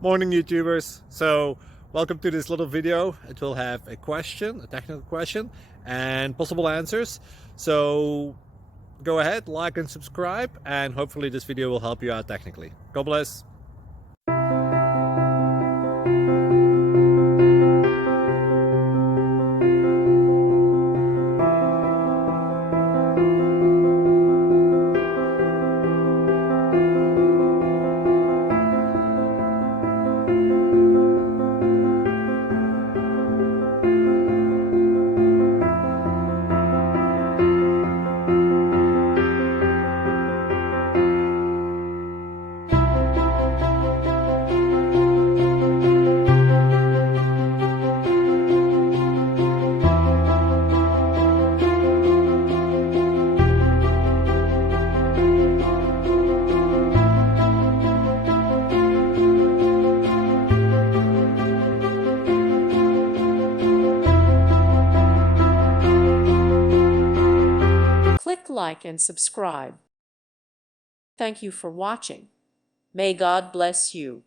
Morning YouTubers. So welcome to this little video. It will have a question, a technical question, and possible answers. So go ahead, like and subscribe, and hopefully this video will help you out technically. God bless. Click like and subscribe. Thank you for watching. May God bless you.